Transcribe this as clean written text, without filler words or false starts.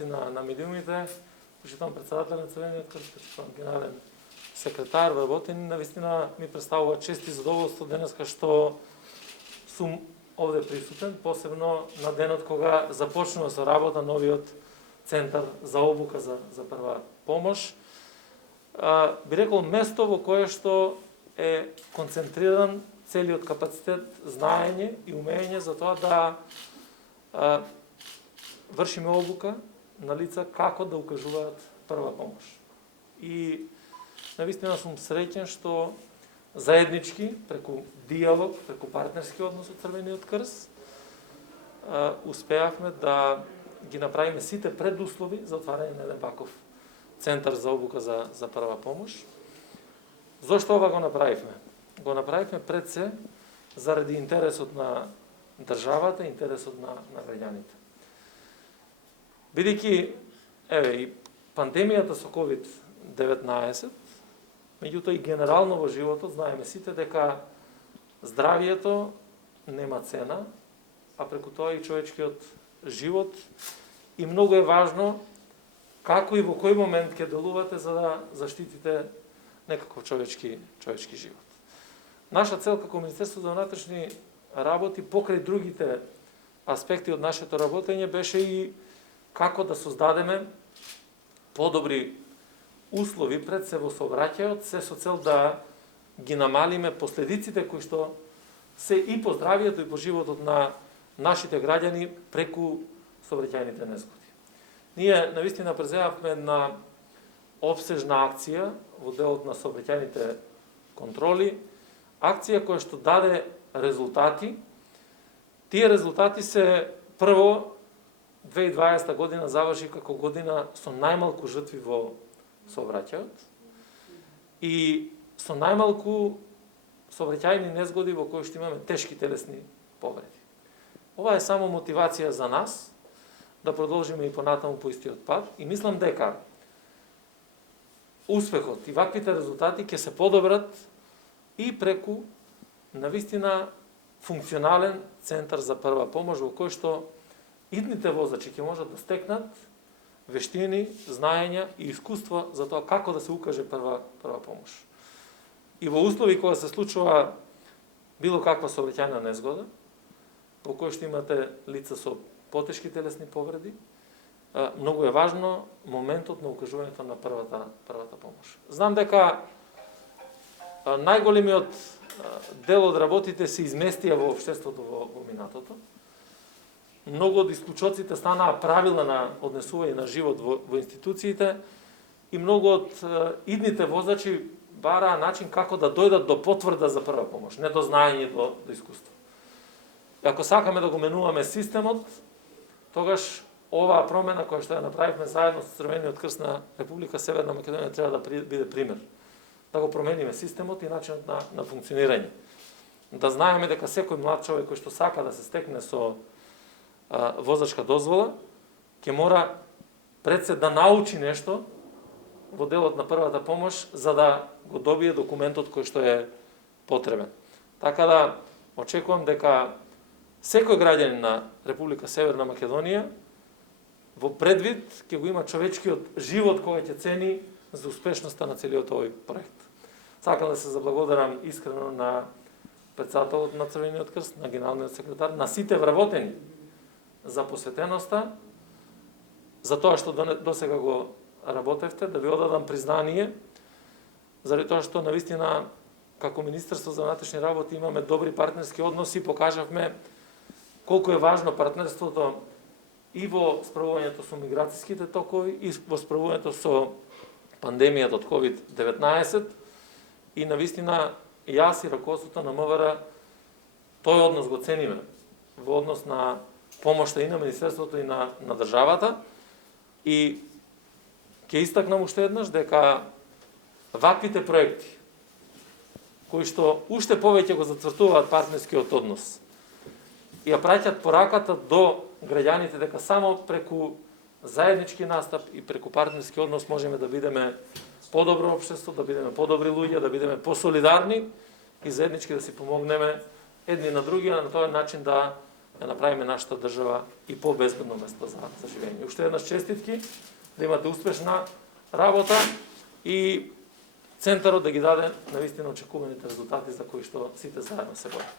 на медиумите, почитам председател на Црвениот крст, почитам генерален секретар, вработени, навистина ми представува чест и задоволство денеска што сум овде присутен, посебно на денот кога започнува со работа новиот центар за обука за прва помош. Би рекол место во кое што е концентриран целиот капацитет, знаење и умење за тоа да вршиме обука на лица како да укажуваат прва помош. И навистина сум среќен што заеднички, преку диалог, преку партнерски однос од Црвениот крст, успеавме да ги направиме сите предуслови за отварање на еден ваков центар за обука за прва помош. Зошто ова го направивме? Го направивме пред се заради интересот на државата, интересот на граѓаните. Бидејќи, и пандемијата со COVID-19, меѓутоа и генерално во животот, знаеме сите дека здравието нема цена, а преку тоа и човечкиот живот, и многу е важно како и во кој момент ќе делувате за да заштитите некаков човечки живот. Наша цел како Министерство за внатрешни работи, покрај другите аспекти од нашето работење, беше и како да создадеме подобри услови пред се во сообраќајот, се со цел да ги намалиме последиците кои што се и по здравието и по животот на нашите граѓани преку сообраќајните незгоди. Ние навистина преземавме на опсежна акција во делот на сообраќајните контроли, акција која што даде резултати. Тие резултати се прво 2020 година заврши како година со најмалку жртви во сообраќајот и со најмалку сообраќајни незгоди во кои што имаме тешки телесни повреди. Ова е само мотивација за нас да продолжиме и понатаму по истиот пат и мислам дека успехот и ваквите резултати ќе се подобрат и преку навистина функционален центар за прва помош во кој што идните возачи ќе можат да стекнат вештини, знаења и искуства за тоа како да се укаже прва помош. И во услови кога се случува било каква сообраќајна незгода, во кој што имате лица со потешки телесни повреди, многу е важно моментот на укажувањето на првата помош. Знам дека најголемиот дел од работите се изместија во општеството во минатото. Многу од исклучоците станаа правила на однесување на живот во институциите и многу од идните возачи бараа начин како да дојдат до потврда за прва помош, не до знаење, до искуство. И ако сакаме да го менуваме системот, тогаш оваа промена која што ја направивме заедно со Црвениот крст на Република Северна Македонија треба да биде пример. Да го промениме системот и начинот на функционирање. Да знаеме дека секој млад човек кој што сака да се стекне со возачка дозвола, ќе мора пред се да научи нешто во делот на првата помош за да го добие документот кој што е потребен. Така да очекувам дека секој граѓанин на Република Северна Македонија во предвид ќе го има човечкиот живот кој ќе цени за успешноста на целиот овој проект. Сакам да се заблагодарам искрено на председателот на Црвениот крст, на генералниот секретар, на сите вработени за посветеноста, за тоа што досега го работевте, да ви одадам признание, заради тоа што навистина како Министерство за внатрешни работи имаме добри партнерски односи, покажавме колку е важно партнерството и во справувањето со миграцијските токови, и во справувањето со пандемијата од COVID-19, и навистина јас и раководството на МВР тој однос го цениме во однос на помошта и на Министерството и на државата. И ќе истакнам уште еднаш дека ваквите проекти кои што уште повеќе го зацртуваат партнерскиот однос и ја праќат пораката до граѓаните дека само преку заеднички настап и преку партнерски однос можеме да бидеме подобро општество, да бидеме подобри луѓе, да бидеме посолидарни и заеднички да си помогнеме едни на други, на тој начин да ја направиме нашата држава и по-безбедно место за живење. Уште еднаш честитки, да имате успешна работа и Центарот да ги даде навистина очекуваните резултати за кои што сите заедно се борат.